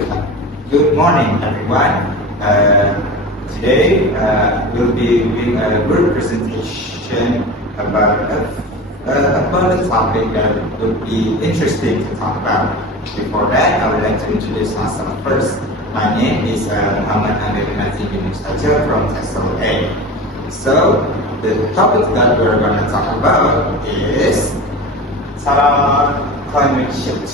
Good morning, everyone. Today we'll be doing a group presentation about a topic that would be interesting to talk about. Before that, I would like to introduce myself first. My name is Amierul Adziem from TSLB. So, the topic that we're going to talk about is climate change.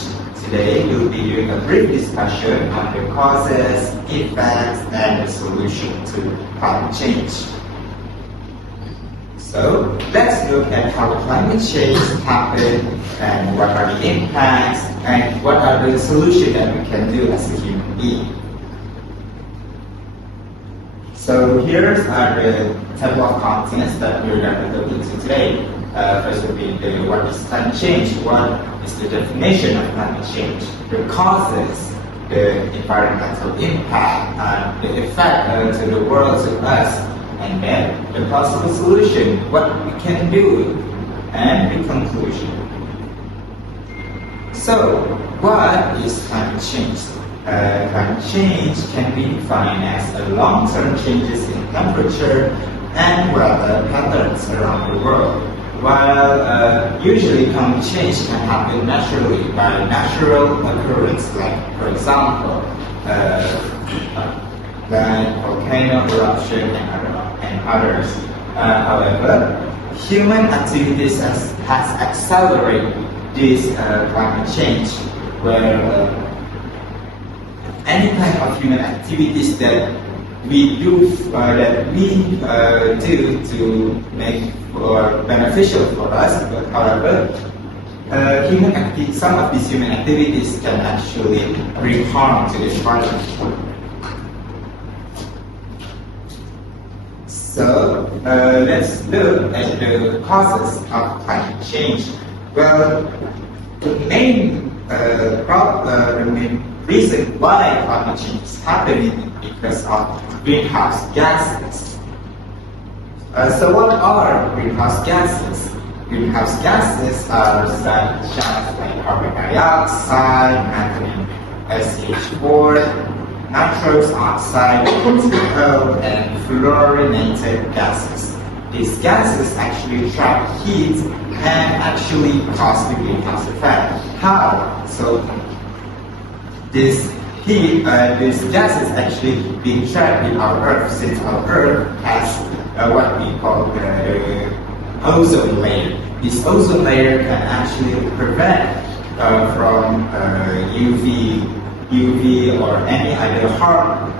Today, we'll be doing a brief discussion on the causes, effects, and the solution to climate change. So, let's look at how climate change happens and what are the impacts and what are the solutions that we can do as a human being. So, here's the table of contents that we're going to look into today. First will be what is climate change, what is the definition of climate change, the causes, the environmental impact, the effect to the world, to us, and then the possible solution, what we can do, and the conclusion. So, what is climate change? Climate change can be defined as a long-term changes in temperature and weather patterns around the world. While usually climate change can happen naturally by natural occurrence, like for example, volcano eruption and others. However, human activities has accelerated this climate change, where any kind of human activities that we do to make or beneficial for us, but however, some of these human activities can actually bring harm to the environment. So let's look at the causes of climate change. Well, the main reason why climate change is happening is because of greenhouse gases. So what are greenhouse gases? Greenhouse gases are such as like carbon dioxide, methane, SH4, nitrous oxide, CO, and fluorinated gases. These gases actually trap heat and actually cause the greenhouse effect. How? So these gases actually being trapped in our Earth, since our Earth has what we call the ozone layer. This ozone layer can actually prevent from UV or any other harm,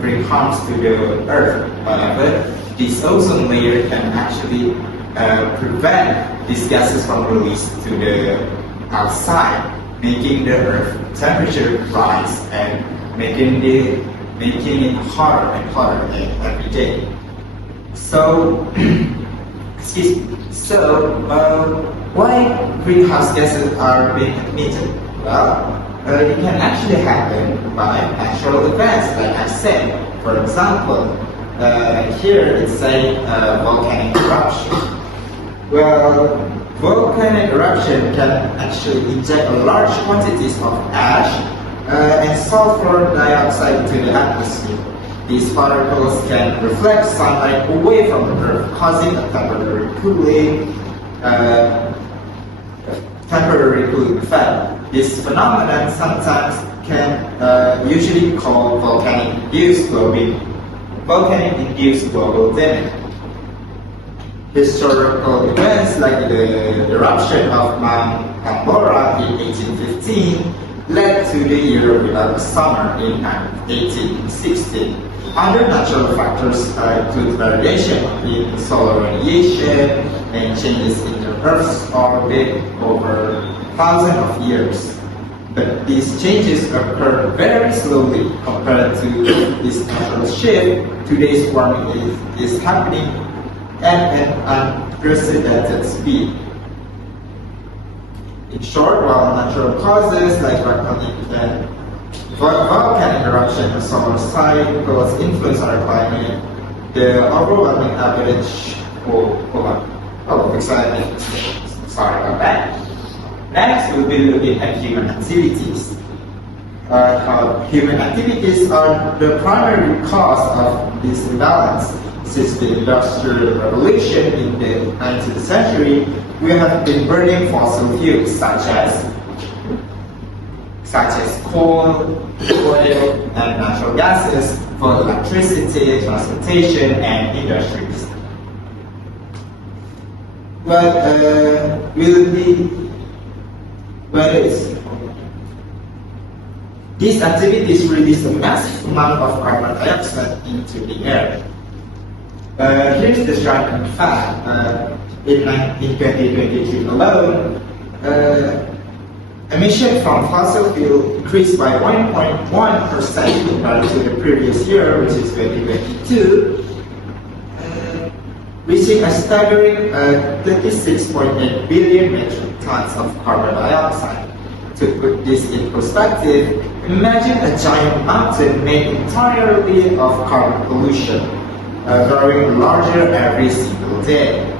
bring harms to the Earth. However, this ozone layer can actually prevent these gases from released to the outside, making the Earth temperature rise and making it harder and harder every day. So, why greenhouse gases are being emitted? Well, it can actually happen by natural events, like I said. For example, here it's a volcanic eruption. Well, volcanic eruption can actually inject large quantities of ash and sulfur dioxide into the atmosphere. These particles can reflect sunlight away from the Earth, causing a temporary cooling effect. This phenomenon sometimes can usually called volcanic-induced global dimming. Historical events like the eruption of Mount Tambora in 1815 led to the year without summer in 1816. Other natural factors include variation in solar radiation and changes in the Earth's orbit over thousands of years. But these changes occur very slowly compared to this natural shift. Today's warming is happening at an unprecedented speed. In short, while natural causes like volcanic eruption and solar cycles influence our climate, the overwhelming evidence. Sorry about that. Next, we'll be looking at human activities. human activities are the primary cause of this imbalance. Since the Industrial Revolution in the 19th century, we have been burning fossil fuels such as coal, oil, and natural gases for electricity, transportation, and industries. These activities release a massive amount of carbon dioxide into the air. Here's the striking fact. In 2023 alone, emission from fossil fuel increased by 1.1% compared to the previous year, which is 2022, reaching a staggering 36.8 billion metric tons of carbon dioxide. To put this in perspective, imagine a giant mountain made entirely of carbon pollution, growing larger every single day.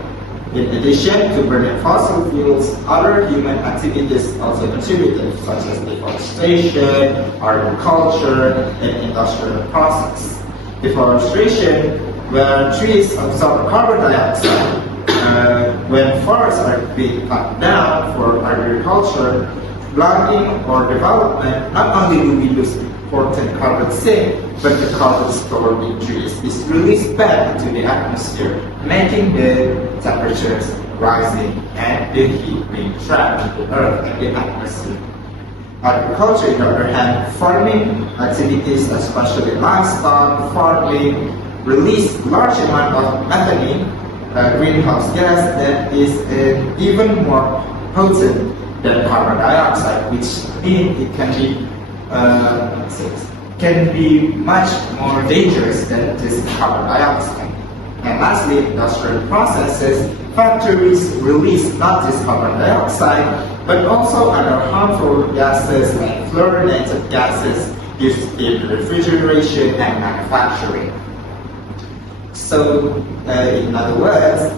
In addition to burning fossil fuels, other human activities also contributed, such as deforestation, agriculture, and industrial process. Deforestation, where trees absorb carbon dioxide, when forests are being cut down for agriculture, logging, or development, not only do we lose important carbon sink, but the carbon stored in trees is released back into the atmosphere, making the temperatures rising and the heat being trapped in the earth and the atmosphere. Agriculture, on the other hand, farming activities, especially livestock farming, release large amount of methane, a greenhouse gas that is even more potent than carbon dioxide, which means it can be much more dangerous than this carbon dioxide. And lastly, industrial processes, factories release not just carbon dioxide, but also other harmful gases like fluorinated gases used in refrigeration and manufacturing. So, in other words,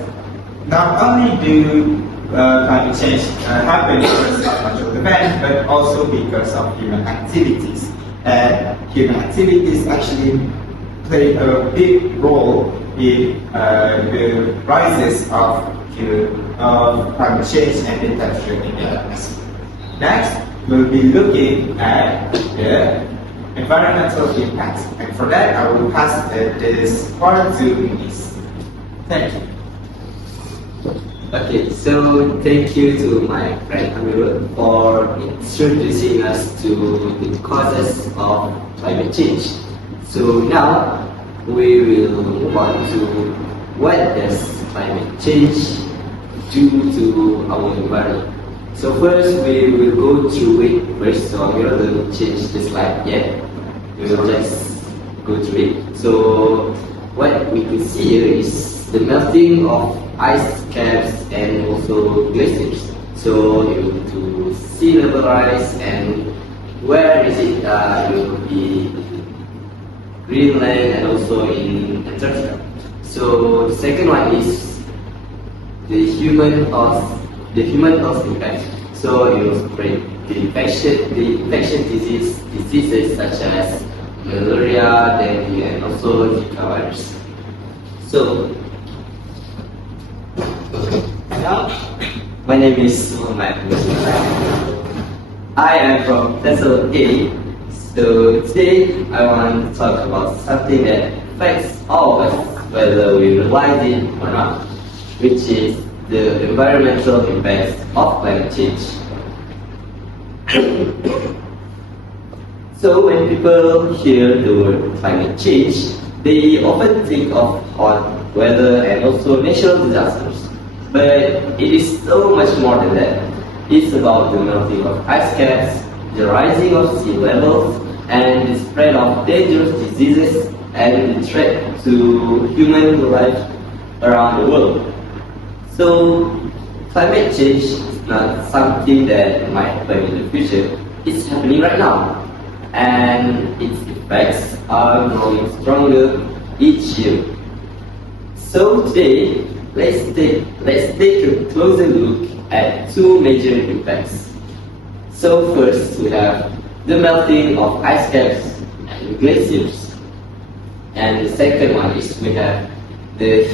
not only do climate change happen because of natural events, but also because of human activities. And human activities actually play a big role in the rises of climate change and the temperature in the atmosphere. Next, we'll be looking at the environmental impacts. And for that, I will pass this part to Muiz. Thank you. Okay, so thank you to my friend Amierul for introducing us to the causes of climate change. So now we will move on to what does climate change do to our environment. So first we will go through it first, so Amierul will change the slide yet. We will just go through it. So what we can see here is the melting of ice caps and also glaciers. So it will to sea level rise, and where is it? It will be Greenland and also in Antarctica. So the second one is the human health impact. So it will spread the infection diseases such as malaria, dengue, and also Zika virus. So now, my name is Muiz Irfan. I am from TSLB. So today I want to talk about something that affects all of us, whether we realize it or not, which is the environmental impacts of climate change. So when people hear the word climate change, they often think of hot weather and also natural disasters. But it is so much more than that. It's about the melting of ice caps, the rising of sea levels, and the spread of dangerous diseases and the threat to human life around the world. So, climate change is not something that might happen in the future. It's happening right now, and its effects are growing stronger each year. So today, let's take a closer look at two major impacts. So first, we have the melting of ice caps and glaciers. And the second one is we have the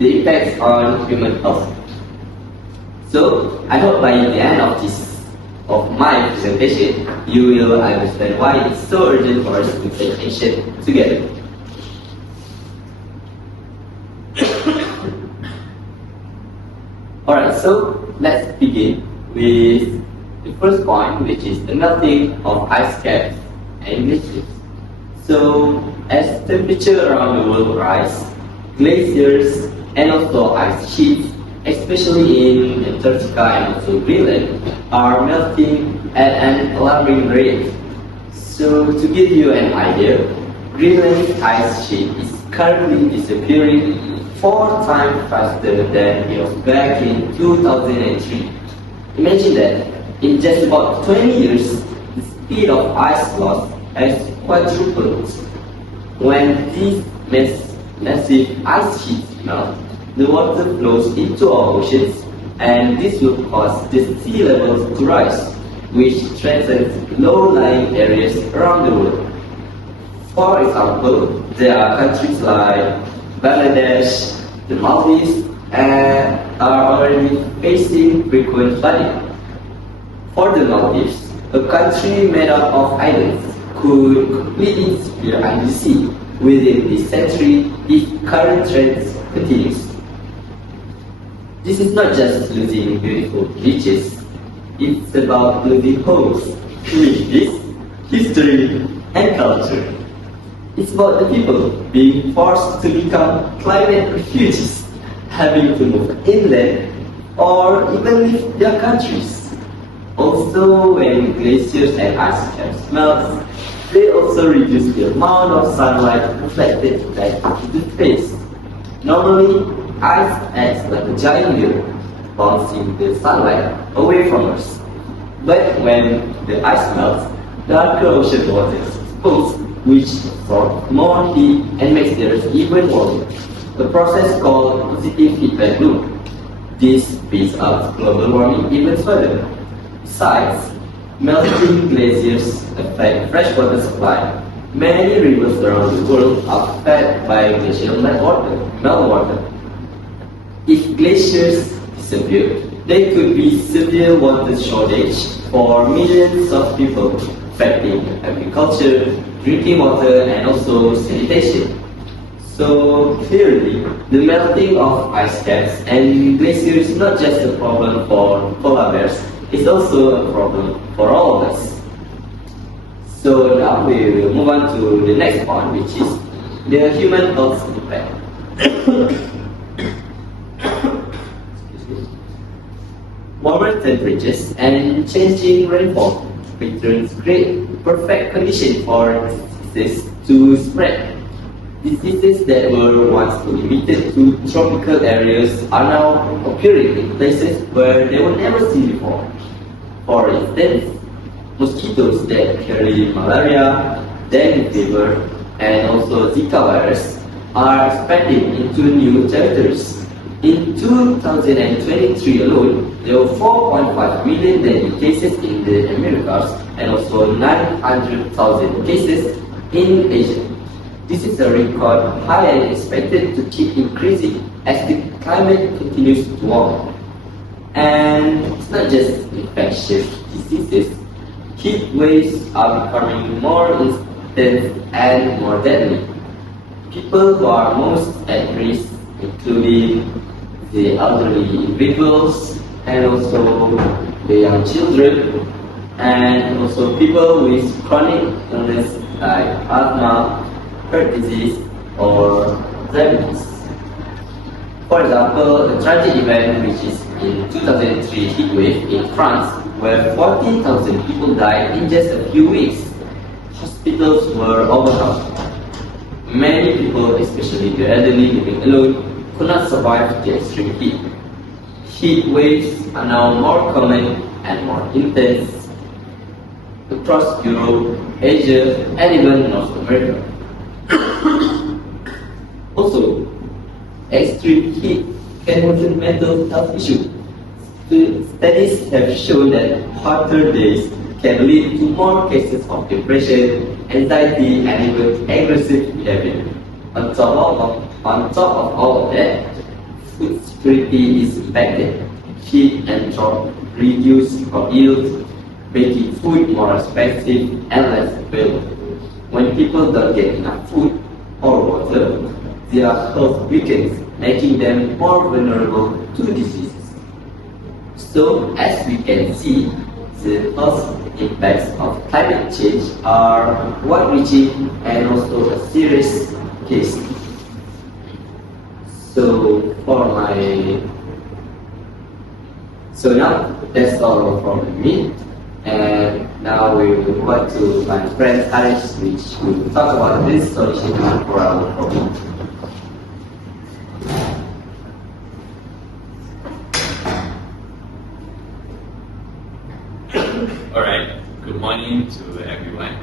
effects on human health. So I hope by the end of my presentation, you will understand why it's so urgent for us to take action together. Alright, so let's begin with the first point, which is the melting of ice caps and glaciers. So, as temperature around the world rise, glaciers and also ice sheets, especially in Antarctica and also Greenland, are melting at an alarming rate. So, to give you an idea, Greenland's ice sheet is currently disappearing 4 times faster than it was back in 2003. Imagine that in just about 20 years, the speed of ice loss has quadrupled. When these massive ice sheets melt, the water flows into our oceans, and this will cause the sea levels to rise, which threatens low-lying areas around the world. For example, there are countries like Bangladesh, the Maldives, and are already facing frequent flooding. For the Maldives, a country made up of islands could completely disappear under the sea within this century if current trends continues. This is not just losing beautiful beaches, it's about losing homes, communities, history, and culture. It's about the people being forced to become climate refugees, having to move inland, or even leave their countries. Also, when glaciers and ice caps melt, they also reduce the amount of sunlight reflected back into space. Normally, ice acts like a giant mirror, bouncing the sunlight away from us. But when the ice melts, darker ocean water is exposed, which absorbs more heat and makes the earth even warmer. A process called positive feedback loop. This speeds up global warming even further. Besides, melting glaciers affect freshwater supply. Many rivers around the world are fed by glacial meltwater. If glaciers disappear, there could be severe water shortage for millions of people, affecting agriculture, drinking water, and also sanitation. So clearly, the melting of ice caps and glaciers is not just a problem for polar bears, it's also a problem for all of us. So now we will move on to the next point, which is the human health impact. Warmer temperatures and changing rainfall returns create perfect condition for diseases to spread. Diseases that were once limited to tropical areas are now occurring in places where they were never seen before. For instance, mosquitoes that carry malaria, dengue fever, and also Zika virus are spreading into new territories. In 2023 alone, there were 4.5 million dengue cases in the Americas and also 900,000 cases in Asia. This is a record high and expected to keep increasing as the climate continues to warm. And it's not just infectious diseases. Heat waves are becoming more intense and more deadly. People who are most at risk, including the elderly individuals, and also the young children, and also people with chronic illness like asthma, heart disease, or diabetes. For example, a tragic event which is in 2003 heat wave in France, where 14,000 people died in just a few weeks. Hospitals were overwhelmed. Many people, especially the elderly living alone, could not survive the extreme heat. Heat waves are now more common and more intense across Europe, Asia, and even North America. Also, extreme heat can worsen mental health issues. The studies have shown that hotter days can lead to more cases of depression, anxiety, and even aggressive behavior. On top of all of that, food security is impacted. Heat and drought reduce crop yields, making food more expensive and less available. When people don't get enough food or water, their health weakens, making them more vulnerable to diseases. So, as we can see, the health impacts of climate change are wide-reaching and also a serious case. So now that's all from me, and now we will move on to my friend Hariz, which will talk about this solution for our problem. Alright, good morning to everyone.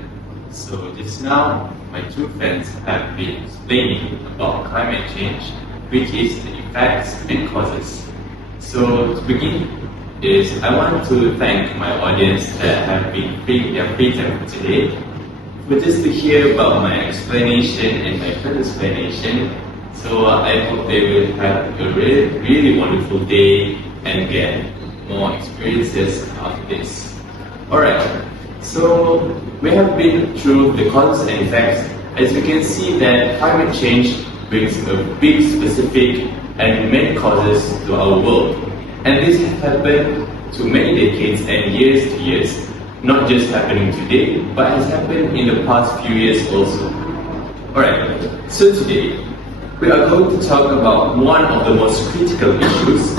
So just now, my two friends have been explaining about climate change, which is the effects and causes. So to begin I want to thank my audience that have been their free time today, for just to hear about my explanation and my friend's explanation. So I hope they will have a really wonderful day and get more experiences out of this. Alright, so we have been through the causes and effects. As we can see that climate change brings a big specific and many causes to our world. And this has happened to many decades and years, not just happening today, but has happened in the past few years also. Alright, so today we are going to talk about one of the most critical issues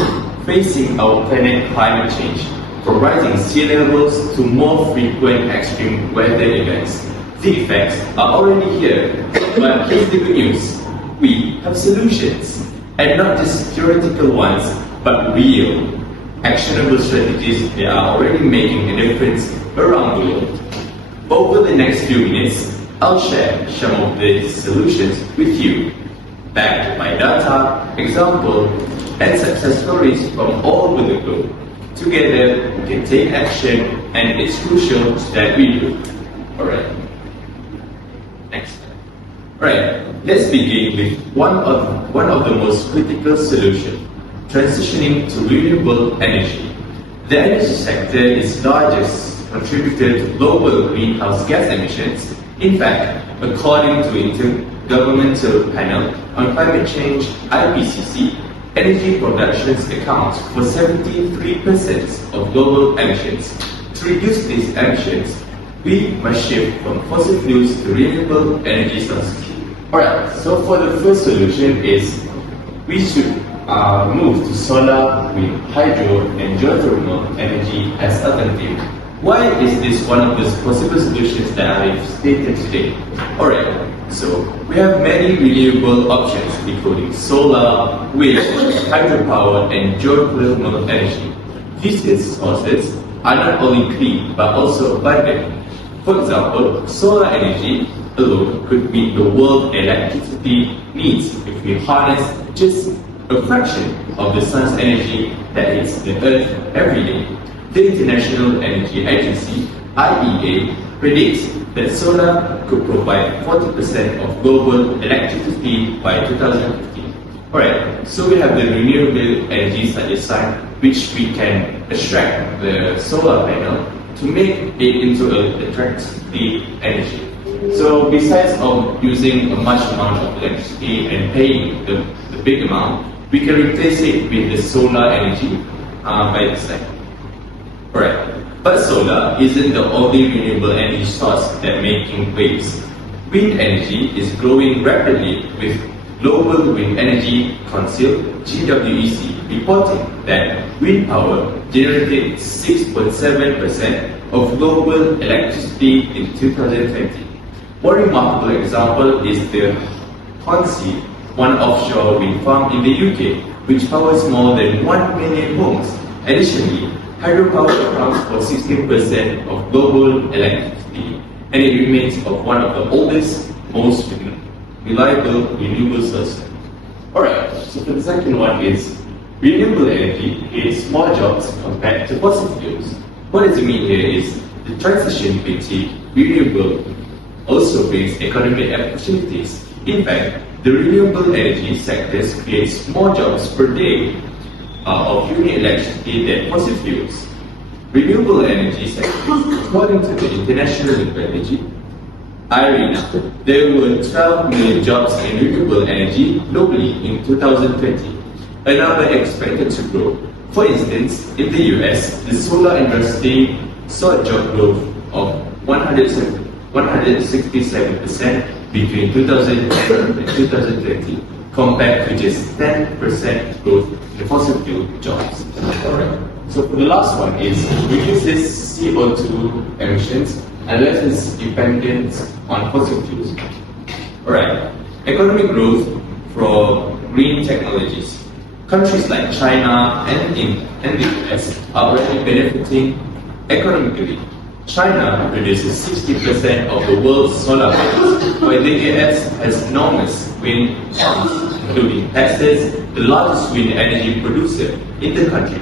facing our planet, climate change, from rising sea levels to more frequent extreme weather events. The effects are already here, but here's the good news. We have solutions, and not just theoretical ones, but real, actionable strategies that are already making a difference around the world. Over the next few minutes, I'll share some of the solutions with you, backed by data, example, and success stories from all over the globe. Together, we can take action, and it's crucial that we do. Alright. Next. Alright, let's begin with one of the most critical solutions, transitioning to renewable energy. The energy sector is the largest contributor to global greenhouse gas emissions. In fact, according to Intergovernmental Panel on Climate Change (IPCC), energy production accounts for 73% of global emissions. To reduce these emissions, we must shift from fossil fuels to renewable energy sources. Alright, so for the first solution is we should move to solar, wind, hydro, and geothermal energy as alternative. Why is this one of the possible solutions that I've stated today? Alright, so we have many renewable options, including solar, wind, hydropower, and geothermal energy. These sources are not only clean but also abundant. For example, solar energy alone could meet the world's electricity needs if we harness just a fraction of the sun's energy that hits the earth every day. The International Energy Agency, IEA, predicts that solar could provide 40% of global electricity by 2050. Alright, so we have the renewable energy such as sun, which we can extract the solar panel to make it into electricity energy. So besides of using a much amount of electricity and paying the big amount, we can replace it with the solar energy by the side. Alright, but solar isn't the only renewable energy source that's making waves. Wind energy is growing rapidly, with Global Wind Energy Council (GWEC) reporting that wind power generated 6.7% of global electricity in 2020. One remarkable example is the Hornsea, one offshore wind farm in the UK, which powers more than 1 million homes. Additionally, hydropower accounts for 16% of global electricity, and it remains one of the oldest, most reliable renewable sources. Alright, so for the second one is renewable energy creates more jobs compared to fossil fuels. What does it mean here is the transition to renewable also brings economic opportunities. In fact, the renewable energy sectors creates more jobs per day of unit electricity than fossil fuels. Renewable energy sectors, according to the International Energy IRENA, there were 12 million jobs in renewable energy globally in 2020, a number expected to grow. For instance, in the US, the solar industry saw job growth of 167% between 2010 and 2020, compared to just 10% growth in fossil fuel jobs. Alright. So for the last one is reduces CO2 emissions and lessens dependence on fossil fuels. Alright. Economic growth from green technologies. Countries like China and the US are already benefiting economically. China produces 60% of the world's solar panels, while the US has enormous wind farms, including Texas, the largest wind energy producer in the country.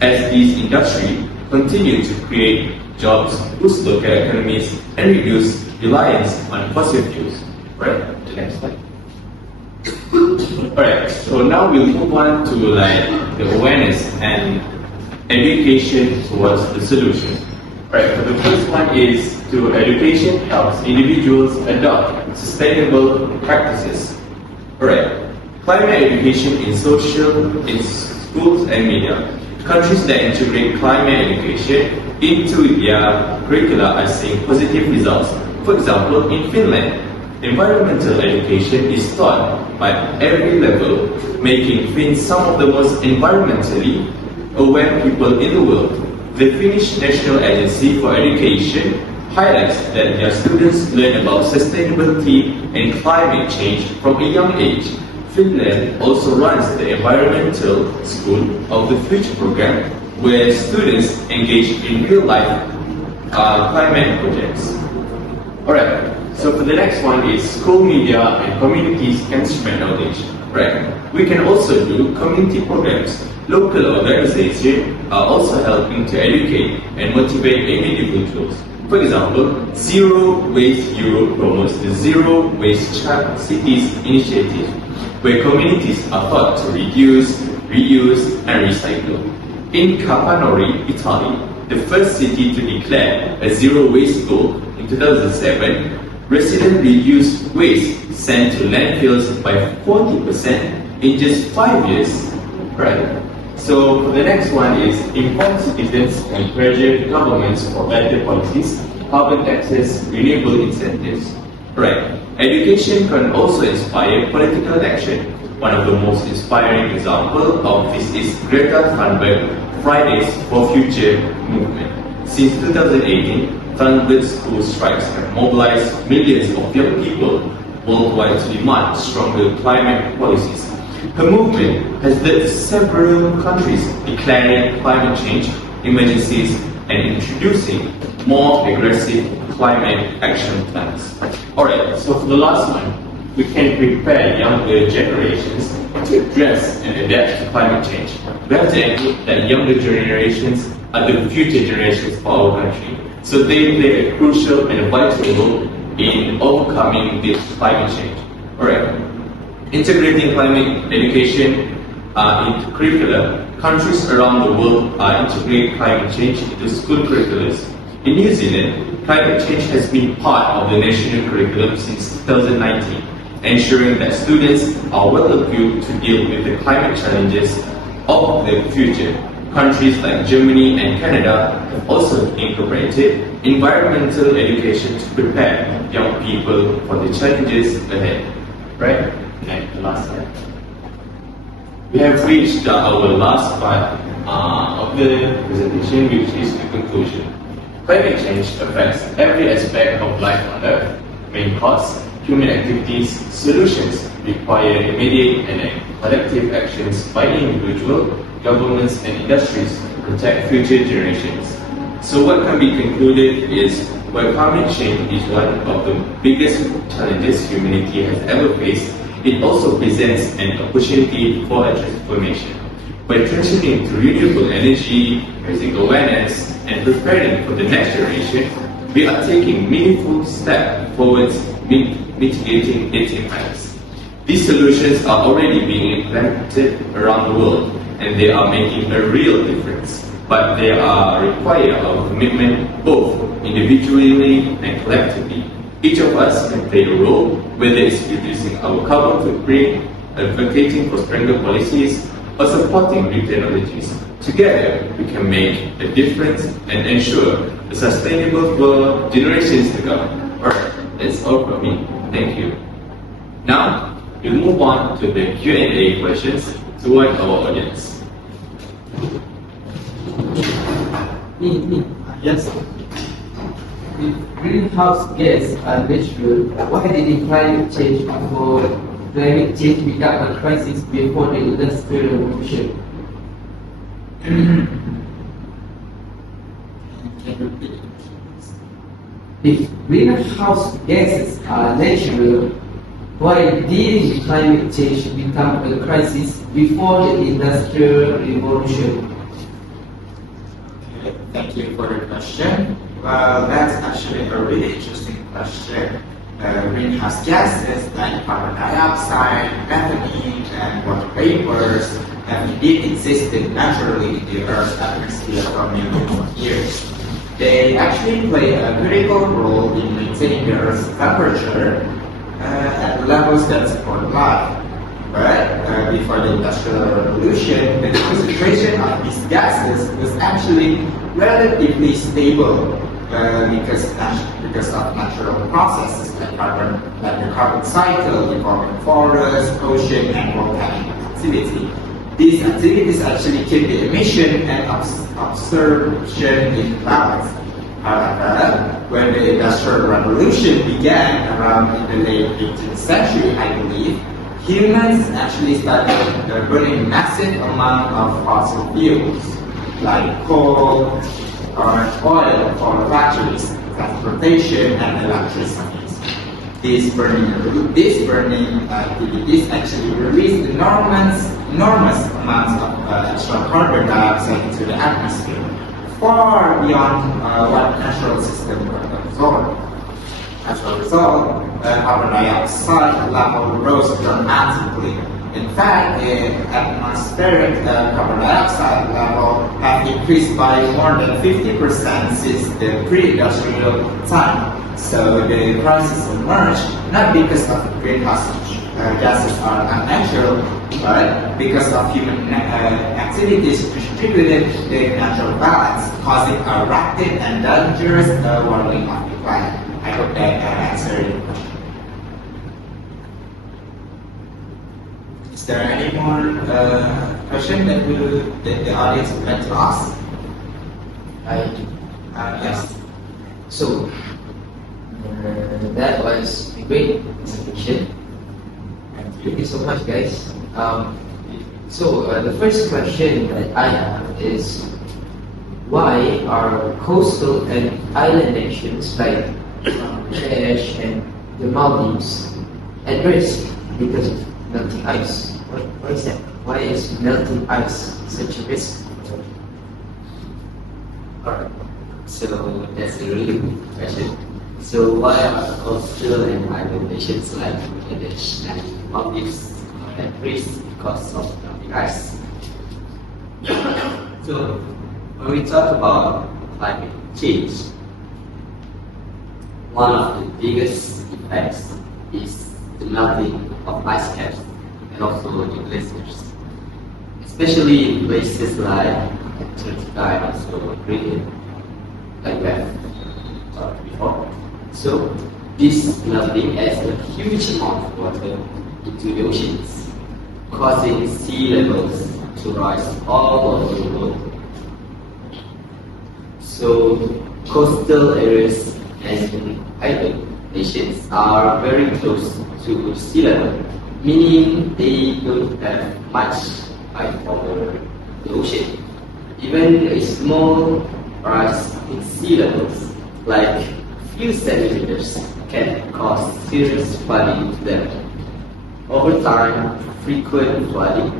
As these industries continue to create jobs, boost local economies, and reduce reliance on fossil fuels. Right? The next slide. Alright, so now we'll move on to the awareness and education towards the solution. Alright, so the first one is to education helps individuals adopt sustainable practices. Alright, climate education in schools and media. Countries that integrate climate education into their curricula are seeing positive results. For example, in Finland, environmental education is taught by every level, making Finns some of the most environmentally aware people in the world. The Finnish National Agency for Education highlights that their students learn about sustainability and climate change from a young age. Finland also runs the Environmental School of the Future program, where students engage in real-life climate projects. Alright, so for the next one is school media and communities can spread knowledge. Right. We can also do community programs. Local organizations are also helping to educate and motivate individuals. For example, Zero Waste Europe promotes the Zero Waste Cities initiative, where communities are taught to reduce, reuse, and recycle. In Capanori, Italy, the first city to declare a zero waste goal in 2007, residents reduced waste sent to landfills by 40% in just 5 years. Right. So the next one is inform citizens and pressure governments for better policies, carbon taxes, renewable incentives. Right. Education can also inspire political action. One of the most inspiring examples of this is Greta Thunberg Fridays for Future movement. Since 2018, Thunberg school strikes have mobilized millions of young people worldwide to demand stronger climate policies. Her movement has led to several countries declaring climate change emergencies and introducing more aggressive climate action plans. Alright, so for the last one, we can prepare younger generations to address and adapt to climate change. We have to admit that younger generations are the future generations for our country. So they play a crucial and a vital role in overcoming this climate change. Alright. Integrating climate education into curricula. Countries around the world are integrating climate change into school curriculums. In New Zealand, climate change has been part of the national curriculum since 2019, ensuring that students are well equipped to deal with the climate challenges of the future. Countries like Germany and Canada have also incorporated environmental education to prepare young people for the challenges ahead. Right? And the last slide. We have reached our last part of the presentation, which is the conclusion. Climate change affects every aspect of life on Earth. Main cause, human activities, solutions require immediate and collective actions by individuals, governments, and industries to protect future generations. So what can be concluded is, while climate change is one of the biggest challenges humanity has ever faced, it also presents an opportunity for a transformation. By transitioning to renewable energy, raising awareness, and preparing for the next generation, we are taking meaningful steps towards mitigating its impacts. These solutions are already being implemented around the world, and they are making a real difference. But they require our commitment both individually and collectively. Each of us can play a role, whether it's reducing our carbon footprint, advocating for stronger policies, or supporting new technologies. Together, we can make a difference and ensure a sustainable world generations to come. Alright, that's all from me. Thank you. Now, we'll move on to the Q&A questions toward our audience. Yes. If greenhouse gas are natural, why did climate change become a crisis before the Industrial Revolution? If greenhouse gases are natural, why did climate change become a crisis before the Industrial Revolution? Thank you for the question. Well, that's actually a really interesting question. Greenhouse gases like carbon dioxide, methane, and water vapors have indeed existed naturally in the Earth's atmosphere for millions of years. They actually play a critical role in maintaining the Earth's temperature at levels that support life. But before the Industrial Revolution, the concentration of these gases was actually relatively stable because of natural processes like the carbon cycle, evolving forests, ocean, and volcanic activity. These activities actually keep the emission and absorption in balance. However, when the Industrial Revolution began around in the late 18th century, I believe, humans actually started burning massive amount of fossil fuels like coal or oil for factories, transportation, and electricity. These burning activities actually release enormous amounts of extra carbon dioxide into the atmosphere, far beyond what natural system could absorb. As a result, carbon dioxide level rose dramatically. In fact, the atmospheric carbon dioxide level has increased by more than 50% since the pre-industrial time. So the crisis emerged not because of greenhouse gases are unnatural, but because of human activities restricted the natural balance, causing a rapid and dangerous warming of the planet. I hope that answered your question. Is there any more question that the audience would like to ask? Yes. So, that was a great presentation. Thank you so much, guys. So, the first question that I have is, why are coastal and island nations like Bangladesh and the Maldives at risk because of melting ice? What is that? Why is melting ice such a risk? Alright, so that's a really good question. So why are coastal and island nations like Bangladesh and Maldives at risk because of melting ice? So when we talk about climate change, one of the biggest effects is the melting of ice caps and also the glaciers, especially in places like Antarctica and also Greenland, like we have talked before. So this melting adds a huge amount of water into the oceans, causing sea levels to rise all over the world. So coastal areas and island nations are very close to sea level, meaning they don't have much height over the ocean. Even a small rise in sea levels, like few centimeters, can cause serious flooding to them. Over time, frequent flooding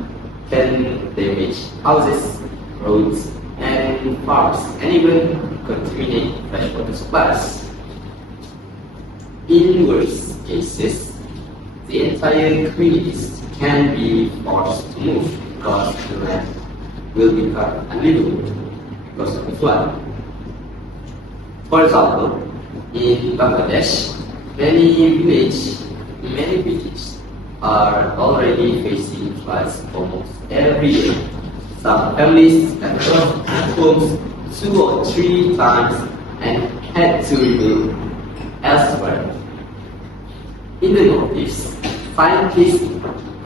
can damage houses, roads, and and farms, and even contaminate freshwater supplies. In worst cases, the entire communities can be forced to move because the land will become unlivable because of the flood. For example, in Bangladesh, many villages are already facing floods almost every year. Some families have lost homes 2 or 3 times and had to rebuild elsewhere. In the Northeast, scientists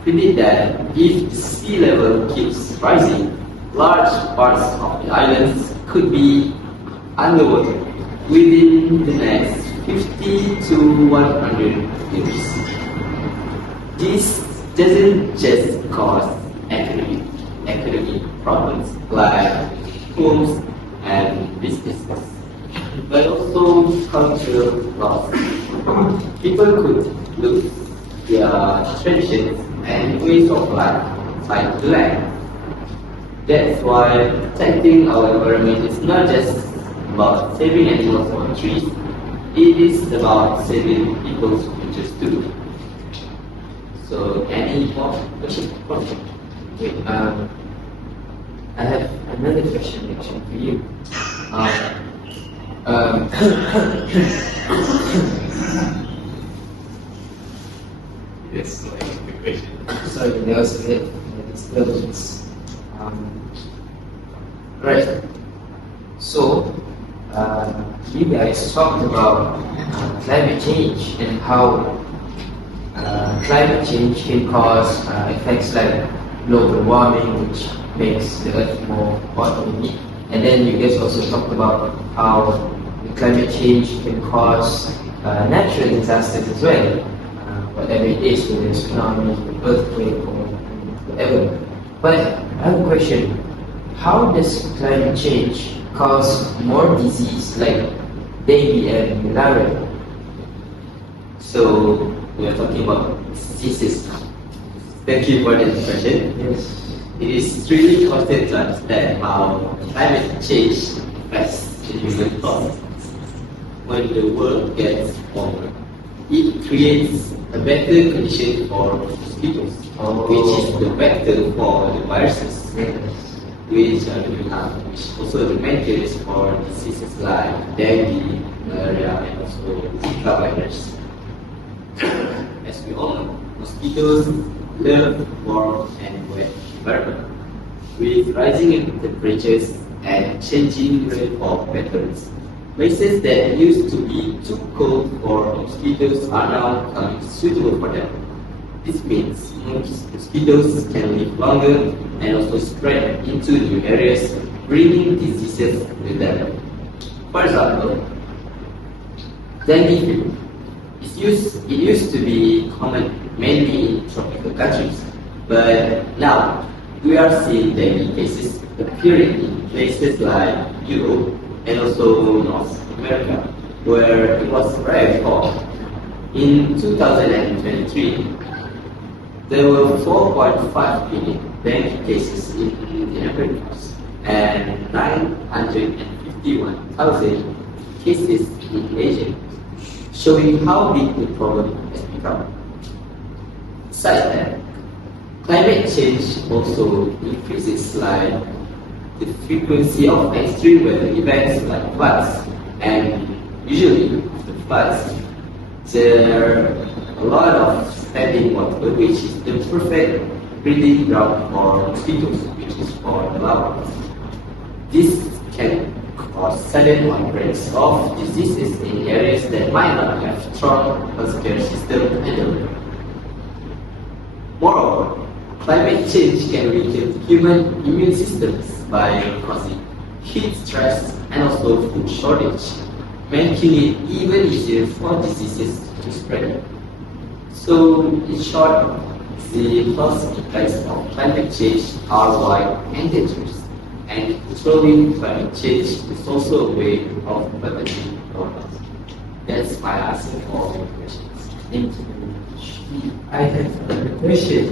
predict that if the sea level keeps rising, large parts of the islands could be underwater within the next 50 to 100 years. This doesn't just cause economic problems like homes and businesses, but also cultural loss. People could lose their traditions and ways of life tied to land. That's why protecting our environment is not just about saving animals or trees, it is about saving people's futures too. So, any more questions? Okay, I have another question actually for you. Yes, like the question. Sorry, there was a bit of disturbance. Right. So, you guys talked about climate change and how climate change can cause effects like global warming, which makes the earth more hot and heat. And then you guys also talked about how the climate change can cause natural disasters as well, whatever it is, whether it's tsunami, earthquake, or whatever. But I have a question. How does climate change cause more disease like dengue and malaria? So, we are talking about diseases. Thank you for that question. Yes. It is really important to understand how climate change affects the human body. When the world gets warmer, it creates a better condition for mosquitoes, which is the vector for the viruses, which also the main cause for diseases like dengue, malaria, and also Zika virus. As we all know, mosquitoes live warm and wet environment. With rising temperatures and changing rainfall patterns, places that used to be too cold for mosquitoes are now becoming suitable for them. This means mosquitoes can live longer and also spread into new areas, bringing diseases with them. For example, dengue fever. It used to be common mainly in tropical countries, but now we are seeing dengue cases appearing in places like Europe and also North America, where it was rare before. In 2023, there were 4.5 million dengue cases in the Americas and 951,000 cases in Asia, showing how big the problem has become. Besides that, climate change also increases the frequency of extreme weather events like floods, and usually the floods, there are a lot of standing water, which is the perfect breeding ground for mosquitoes, which is for the larvae. This can cause sudden outbreaks of diseases in areas that might not have strong healthcare system to handle. Moreover, climate change can weaken human immune systems by causing heat stress and also food shortage, making it even easier for diseases to spread. So, in short, the health effects of climate change are wide and dangerous, and controlling climate change is also a way of preventing problems. That's my answer for your questions. Thank you very much. I have a question.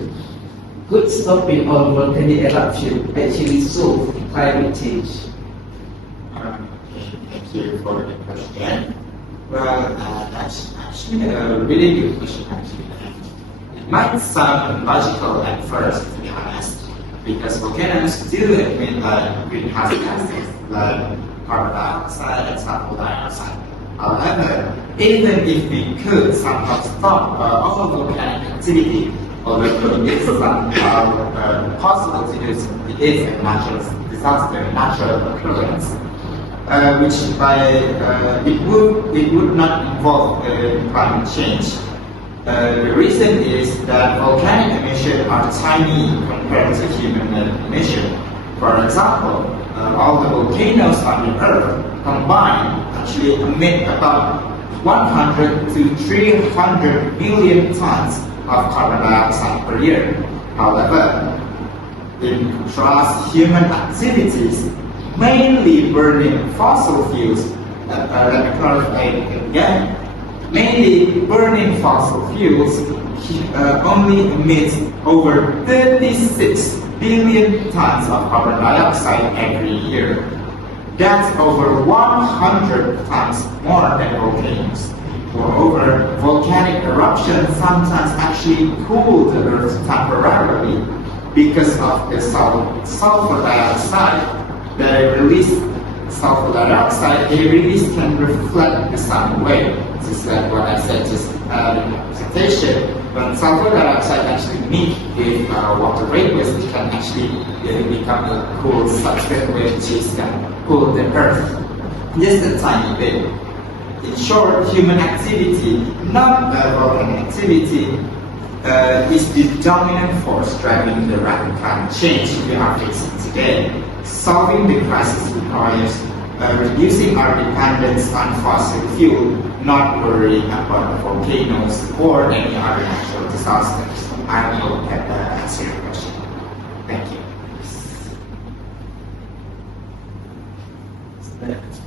Could stopping all volcanic eruption actually solve climate change? Thank you for the question. Well, that's actually a really good question, actually. It might sound logical at first, to be honest, because volcanoes do emit greenhouse gases like carbon dioxide and sulfur dioxide. However, even if we could somehow stop all volcanic activity, although it's somehow possible to do so, it is a natural disaster, a natural occurrence, which by it would not involve climate change. The reason is that volcanic emissions are tiny compared to human emission. For example, all the volcanoes on the Earth combined actually emit about 100 to 300 million tons of carbon dioxide per year. However, in contrast, human activities, mainly burning fossil fuels, mainly burning fossil fuels only emits over 36 billion tons of carbon dioxide every year. That's over 100 times more than volcanoes. Moreover, volcanic eruptions sometimes actually cool the Earth temporarily because of the sulfur dioxide that they release. Sulfur dioxide they release can reflect the sun away. This is like what I said just in the presentation. When sulfur dioxide actually meet with water vapors, it can actually become a cool substrate which can cool the Earth just a tiny bit. In short, human activity, not volcanic activity, is the dominant force driving the rapid climate change we are facing today. Solving the crisis requires reducing our dependence on fossil fuel, not worrying about volcanoes or any other natural disasters. I hope that answers your question. Thank you.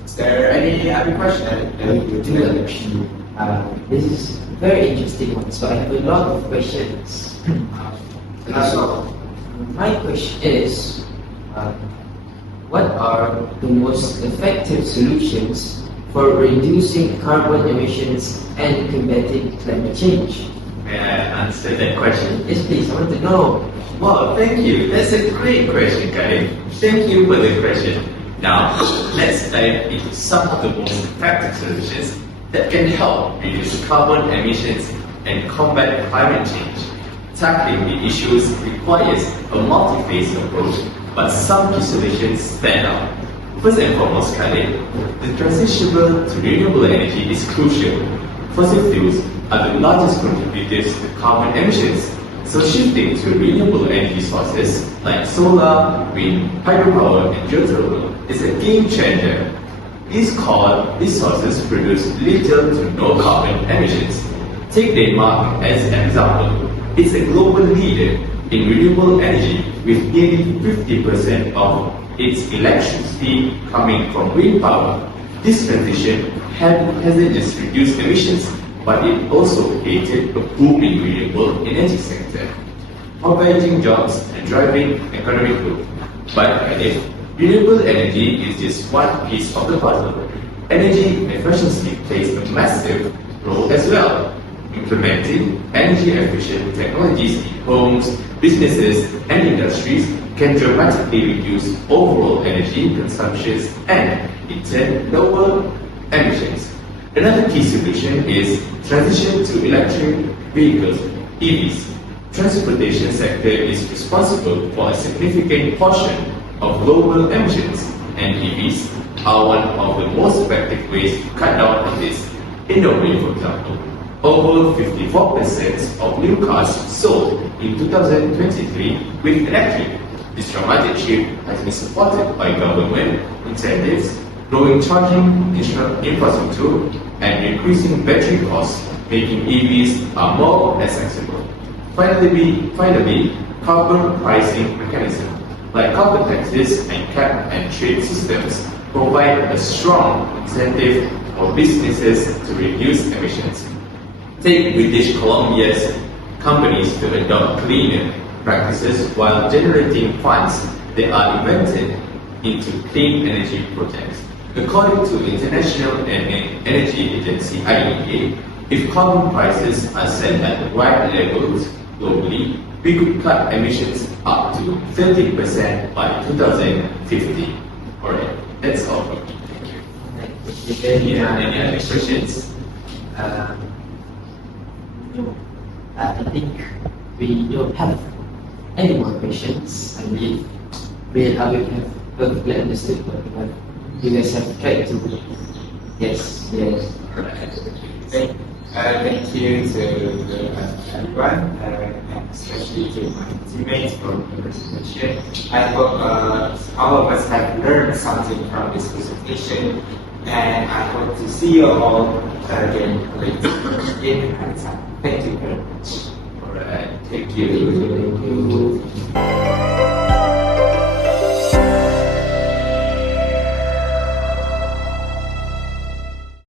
Is there any other question? This is a very interesting one, so I have a lot of questions. My question is, what are the most effective solutions for reducing carbon emissions and combating climate change? May I answer that question? Yes, please, I want to know. Well, thank you. That's a great question, Karim. Thank you for the question. Now, let's dive into some of the most effective solutions that can help reduce carbon emissions and combat climate change. Tackling the issues requires a multi-phase approach, but some key solutions stand out. First and foremost, Karim, the transition to renewable energy is crucial. Fossil fuels are the largest contributors to carbon emissions, so shifting to renewable energy sources like solar, wind, hydropower, and geothermal is a game changer. These sources produce little to no carbon emissions. Take Denmark as an example. It's a global leader in renewable energy with nearly 50% of its electricity coming from wind power. This transition hasn't just reduced emissions, but it also created a booming renewable energy sector, providing jobs and driving economic growth. But if renewable energy is just one piece of the puzzle, energy efficiency plays a massive role as well. Implementing energy-efficient technologies in homes, businesses, and industries can dramatically reduce overall energy consumption and, in turn, lower emissions. Another key solution is transition to electric vehicles, EVs. Transportation sector is responsible for a significant portion of global emissions, and EVs are one of the most effective ways to cut down on this. In Norway, for example, over 54% of new cars sold in 2023 with electric. This dramatic shift has been supported by government incentives, growing charging infrastructure, and increasing battery costs, making EVs more accessible. Finally, carbon pricing mechanisms like carbon taxes and cap and trade systems provide a strong incentive for businesses to reduce emissions. Take British Columbia's companies to adopt cleaner practices while generating funds that are invested into clean energy projects. According to International Energy Agency (IEA), if carbon prices are set at the right levels globally, we could cut emissions up to 30% by 2050. Alright, that's all from me. Thank you. Any other questions? I think we don't have any more questions. I believe we have perfectly understood what you guys have tried to do. Yes. Thank you to everyone, and especially to my teammates for the presentation. I hope all of us have learned something from this presentation, and I hope to see you all again later in time. Thank you very much. Alright, thank you.